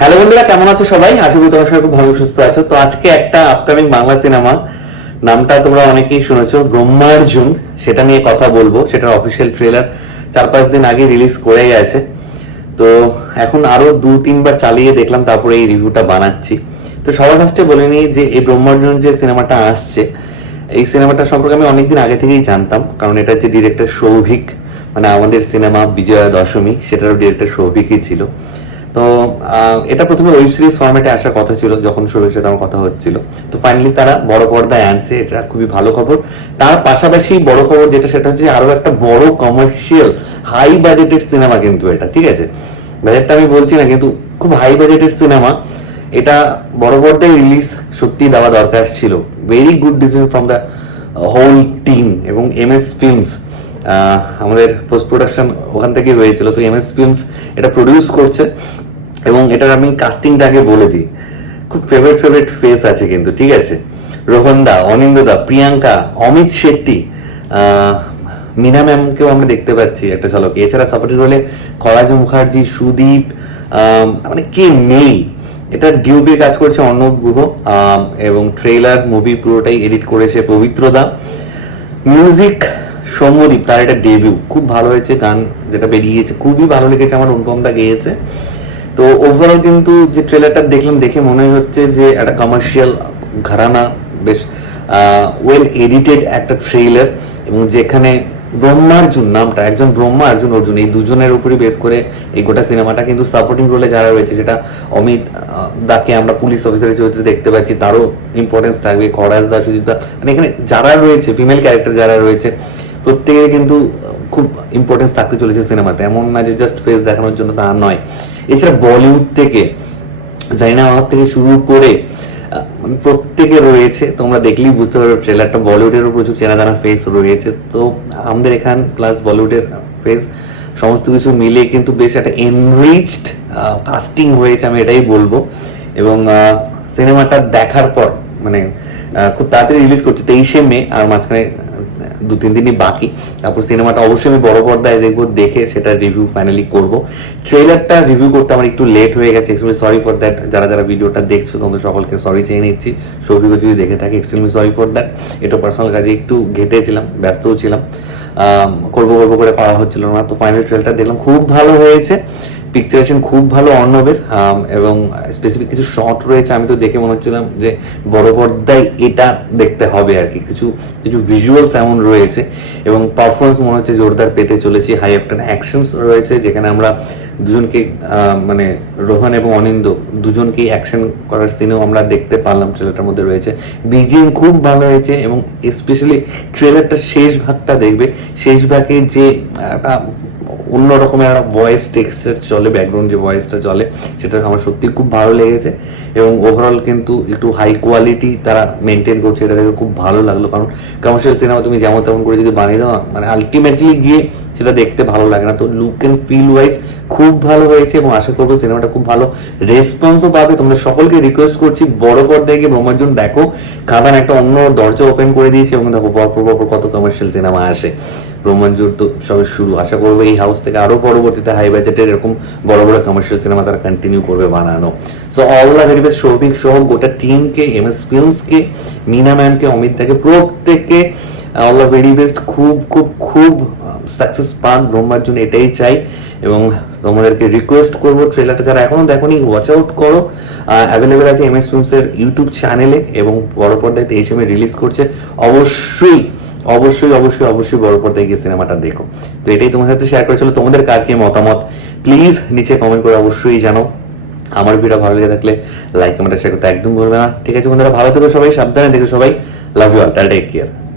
Hello বন্ধুরা, কেমন আছো সবাই? আশা করি তোমার সবাই খুব ভালো, সুস্থ আছো। তো আজকে একটা আপকামিং বাংলা সিনেমা নামটা তোমরা অনেকেই শুনেছো, ব্রহ্মার্জুন। সেটা নিয়ে কথা বলব, সেটার অফিসিয়াল ট্রেলার চার পাঁচ দিন আগে রিলিজ করে গেছে। তো এখন আরও দু, তিনবার চালিয়ে দেখলাম, তারপরে এই রিভিউটা বানাচ্ছি। তো সবার ফার্স্টে বলে নিই যে এই ব্রহ্মার্জুন যে সিনেমাটা আসছে, এই সিনেমাটা সম্পর্কে আমি অনেকদিন আগে থেকেই জানতাম, কারণ এটা যে ডিরেক্টর সৌভিক মানে আমাদের সিনেমা বিজয়া দশমী, সেটারও ডিরেক্টর সৌভিকই ছিল। তো এটা প্রথমে ওয়েব সিরিজ ফরম্যাটে আসার কথা ছিল, যখন সৌভিক সাথে আমার কথা হচ্ছিল। তো ফাইনালি তারা বড় পর্দায় আনছে, এটা খুবই ভালো খবর। তার পাশাপাশি বড় খবর যেটা, সেটা হচ্ছে আরও একটা বড় কমার্শিয়াল হাই বাজেটেড সিনেমা কিন্তু এটা, ঠিক আছে? বাজেটটা আমি বলছি না, কিন্তু খুব হাই বাজেটেড সিনেমা এটা বড় পর্দায় রিলিজ সত্যি দেওয়া দরকার ছিল। Very good decision from the whole team এবং এম এস ফিল্মস আমাদের পোস্ট প্রোডাকশন ওখান থেকেই হয়েছিল। তো এম এস ফিল্মস এটা প্রডিউস করছে। এবং এটার আমি কাস্টিংটাকে বলে দিই। খুব ফেভারিট ফেভারিট ফেস আছে কিন্তু, ঠিক আছে? রোহনদা অনিন্দদা প্রিয়াঙ্কা, অমিত শেট্টি মিনা ম্যামকেও আমরা দেখতে পাচ্ছি একটা ঝলকে। এছাড়া সাপোর্টিং রোলে খরাজ মুখার্জি, সুদীপ মানে কে নেই? এটা ডিউপি কাজ করছে অর্ণব গুহ এবং ট্রেলার মুভি পুরোটাই এডিট করেছে পবিত্রদা মিউজিক সৌম্যদীপ, তার এটা ডেবিউ খুব ভালো হয়েছে, গান যেটা বেরিয়েছে, খুবই ভালো লেগেছে, আমার অনুপম দা গেয়েছে। তো ওভারঅল কিন্তু যে ট্রেলারটা দেখলাম দেখে মনে হচ্ছে যে একটা কমার্শিয়াল ঘরানা, বেশ ওয়েল এডিটেড একটা ট্রেলার এবং যেখানে ব্রহ্মার্জুন নামটা, একজন ব্রহ্মা একজন অর্জুন, এই দুজনের উপরই বেস করে এই গোটা সিনেমাটা কিন্তু সাপোর্টিং রোলে যারা রয়েছে, যেটা অমিত দাকে আমরা পুলিশ অফিসারের চরিত্রে দেখতে পাচ্ছি, তারও ইম্পর্টেন্স থাকবে খরাজ দা সুজিত দা মানে এখানে যারা রয়েছে ফিমেল ক্যারেক্টার যারা রয়েছে, প্রত্যেকেরই কিন্তু খুব ইম্পর্টেন্স থাকতে চলেছে সিনেমাতে এমন না যে জাস্ট ফেস দেখানোর জন্য তা নয়। এছাড়া বলিউড থেকে জাইনা ওয়াহাব থেকে শুরু করে প্রত্যেকে রয়েছে, তোমরা দেখলেই বুঝতে পারবে ট্রেলারটা বলিউডেরও প্রচুর চেনা জানা ফেস রয়েছে। তো আমাদের এখান প্লাস বলিউডের ফেস সমস্ত কিছু মিলিয়ে কিন্তু বেশ একটা এনরিচড কাস্টিং হয়েছে আমি এটাই বলব। এবং সিনেমাটা দেখার পর মানে খুব তাড়াতাড়ি রিলিজ করছে তেইশে মে, আর মাঝখানে দু তিন দিনই বাকি। তারপর সিনেমাটা অবশ্যই আমি বড় পর্দায় দেখব, দেখে সেটা রিভিউ ফাইনালি করব। ট্রেলারটা রিভিউ করতে আমার একটু লেট হয়ে গেছে এক্সট্রিমলি সরি ফর দ্যাট যারা যারা ভিডিওটা দেখছ, তোমাদের সকলকে সরি চেয়ে নিচ্ছি। সৌভিক যদি দেখে থাকে এক্সট্রিমলি সরি ফর দ্যাট এটা পার্সোনাল কাজে একটু ঘেটেছিলাম, ব্যস্তও ছিলাম। করব করব করে করা হচ্ছিল না। তো ফাইনাল ট্রেলারটা দেখলাম, খুব ভালো হয়েছে। পিকচারেশন খুব ভালো অর্ণবের এবং স্পেসিফিক কিছু শর্ট রয়েছে, আমি তো দেখে মনে হচ্ছিলাম যে বড় পর্দায় এটা দেখতে হবে আর কি। কিছু কিছু ভিজুয়ালস এমন রয়েছে, এবং পারফরমেন্স মনে হচ্ছে জোরদার পেতে চলেছি। হাই অ্যাক্টর অ্যাকশনস রয়েছে, যেখানে আমরা দুজনকে মানে রোহন এবং অনিন্দ দুজনকেই অ্যাকশন করার সিনেও আমরা দেখতে পারলাম ট্রেলারটার মধ্যে রয়েছে। বিজিএম খুব ভালো হয়েছে, এবং স্পেশালি ট্রেলারটা শেষ ভাগটা দেখবে। শেষ ভাগে যে একটা অন্য রকমের একটা ভয়েস টেক্সচার চলে ব্যাকগ্রাউন্ড যে ভয়েসটা চলে, সেটা আমার সত্যি খুব ভালো লেগেছে। এবং ওভারঅল কিন্তু একটু হাই কোয়ালিটি তারা মেনটেন করছে, এটা দেখে খুব ভালো লাগল। কারণ কমার্শিয়াল সিনেমা তুমি যেমন তেমন করে যদি বানিয়ে দাও মানে আলটিমেটলি গিয়ে সেটা দেখতে ভালো লাগে না। তো লুক অ্যান্ড ফিল ওয়াইজ খুব ভালো হয়েছে এবং আশা করব সিনেমাটা খুব ভালো রেসপন্সও পাবে। তোমাদের সকলকে রিকোয়েস্ট করছি, বড় পর্দায় গিয়ে ব্রহ্মার্জন দেখো। খাদান একটা অন্য দরজা ওপেন করে দিয়েছে এবং দেখো পরপর পরপর কত কমার্শিয়াল সিনেমা আসে। ব্রহ্মাঞ্জুর তো সবে শুরু। আশা করব এই হাউস থেকে আরও পরবর্তীতে হাই বাজেটের এরকম বড় বড় কমার্শিয়াল সিনেমা তারা কন্টিনিউ করবে বানানো। So all the very best Souvik সহ গোটা টিমকে এম এস ফিল্মসকে মিনা ম্যামকে অমিত দাকে প্রত্যেককে অল দ্য ভেরি বেস্ট খুব খুব খুব সাকসেস পান ব্রহ্মার্জুন এটাই চাই এবং তোমাদেরকে রিকোয়েস্ট করব ট্রেলারটা যারা এখনও দেখোনি ওয়াচ আউট করো। অ্যাভেলেবেল আছে এম এস ফিল্মসের ইউটিউব চ্যানেলে এবং বড় পর্দায় তেইশ এমে রিলিজ করছে। অবশ্যই অবশ্যই অবশ্যই অবশ্যই বড় পর্দায় গিয়ে সিনেমাটা দেখো। তো এটাই তোমার সাথে শেয়ার করেছিল। তোমাদের কার কি মতামত? প্লিজ নিচে কমেন্ট করে অবশ্যই জানাও। আমার ভিডিও ভালো লেগে থাকলে লাইক কমেন্ট শেয়ার করতে একদম ভুলবে না। ঠিক আছে বন্ধুরা, ভালো থেকো সবাই, সাবধানে দেখো সবাই। Love you all take care